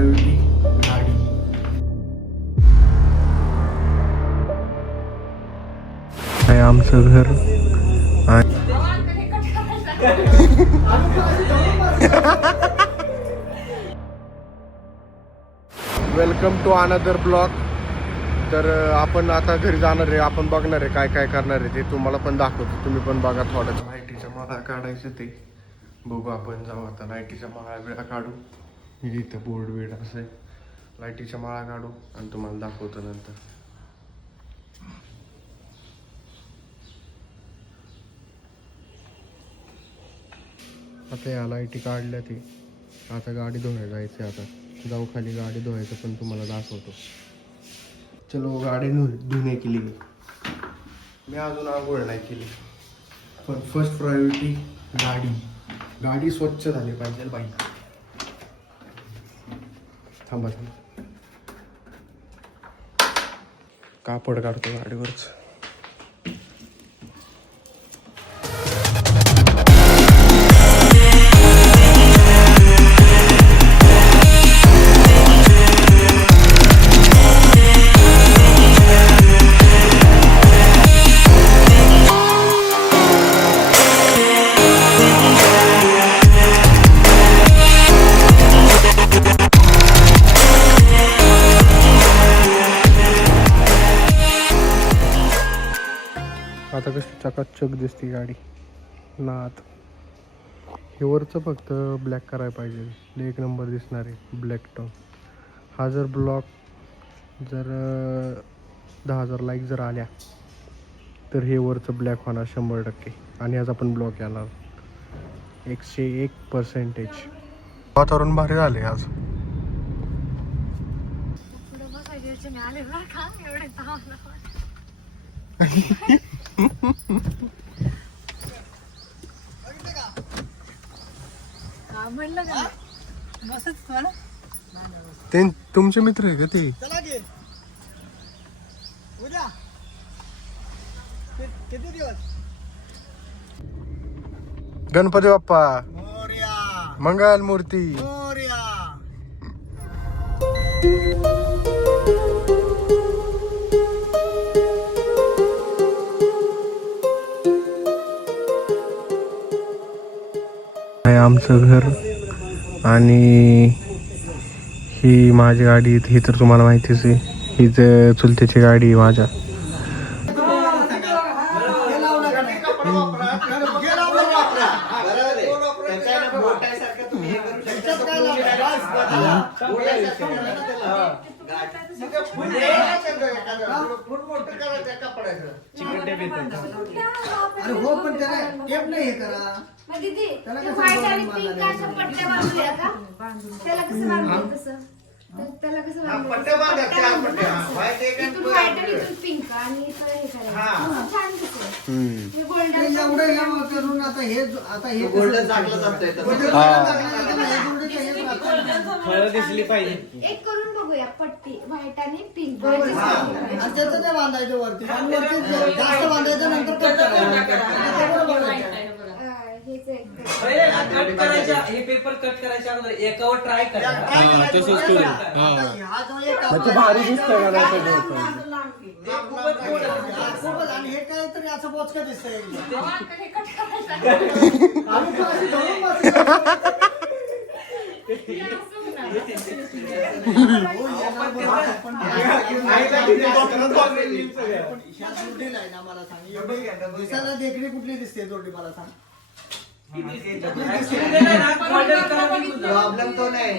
Priority गाडी. आहे आमचं घर. Welcome to another blog. तर आपण आता घरी जाणार आहे. आपण बघणार आहे काय काय करणार आहे ते तुम्हाला पण दाखवतो. तुम्ही पण बघा. थोडं लाईटीच्या माळा काढायचं ते बघू. आपण जाऊ आता लाईटीच्या माळा बिळा काढू. इथं बोर्ड बिर्ड असं आहे. लाईटीच्या माळा काढू आणि तुम्हाला दाखवतो नंतर. आता या लाईटी काढल्या ती. आता गाडी धुवायला जायचं. आता जाऊ खाली गाडी धुवायचं पण तुम्हाला दाखवतो. चलो गाडी धुणे केली. मी अजून आंघोळ नाही केली. पण फर्स्ट प्रायोरिटी गाडी. गाडी स्वच्छ झाली पाहिजे बाई. थांबा थांबा. कापड काढतो गाडीवरच. आता कशी चकाचक दिसते गाडी. नात हे वरचं फक्त ब्लॅक करायला पाहिजे. एक नंबर दिसणार आहे ब्लॅक टॉन. हा जर ब्लॉक जर 10,000 लाईक जर आल्या तर हे वरचं ब्लॅक होणार 100%. आणि आज आपण ब्लॉक येणार 101%. वातावरण भारी झाले आज. ते तुमचे मित्र आहे का ते? किती दिवस? गणपती बाप्पा मंगल मूर्ती. आमचं घर आणि ही माझी गाडी. ही तर तुम्हाला माहितीच आहे. हीच चुलतीची गाडी आहे माझ्या. अरे हो पण त्याला टेप नाही हे करा. त्याला कसं करून आता हे गोल्डन दिसली पाहिजे. एक करून बघूया पट्टी व्हाईट आणि पिंक. त्याचं ते बांधायचं वरती आणि वरती जास्त बांधायचं नंतर कट हे पेपर कट करायच्या अगोदर एकावर ट्राय करा. भारी दिसतंय आणि हे काय तरी असं बोचकं दिसतंय. दिसायला देखणी कुठली दिसते जोडी मला सांग. प्रॉब्लेम तो नाही.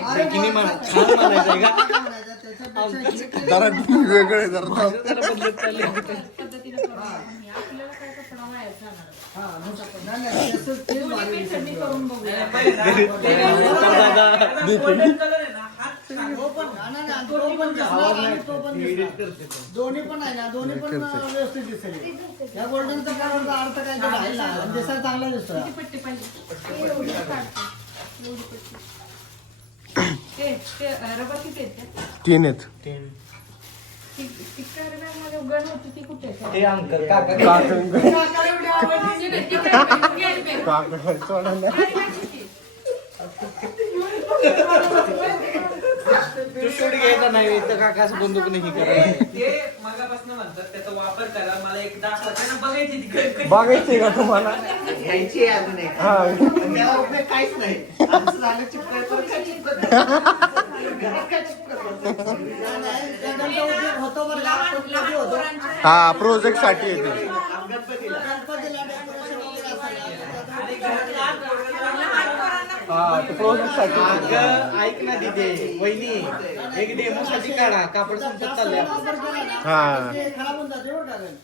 जरा वेगळे जरा दोन्ही पण आहे ना. दोन्ही पण व्यवस्थित दिसेल. या गोल्डनचा अर्थ काय दिसायला चांगला दिसतो. तीन आहेत. घ्यायचा नाही तर काकाचं बंदूक नाही करायचं. ते मगापासून म्हणतात त्याचा वापर करा मला एकदा त्यांना बघायची ती बघायचंय का तुम्हाला घ्यायची अजून एक. हा पण त्याला उपयोग काहीच नाही. आमचं झालं चिपकायचं तर काय चिपकत नाही. घरात काय चिपकत नाही. त्यानंतर उपयोग होतो बरं का? पण कधी होतो? हा प्रोजेक्ट साठी येते गणपतीला. गणपतीला decoration वगैरे हा ते प्रोजेक्ट साठी अगं ऐक ना तिथे वहिनी एक डेमो साठी काढा कापड संपत चाललंय. वापर केला ना, हा. ते खराब होऊन जाते बरं का गं.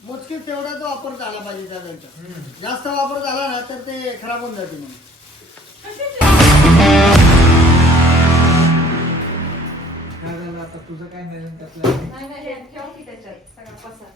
मोजकीच तेवढाच वापर झाला पाहिजे त्या त्यांचा. जास्त वापर झाला ना तर ते खराब होऊन जाते मग. काय झालं आता तुझं काय नाही त्यातलं नाही ठेवा की त्याच्यात सगळा पसार.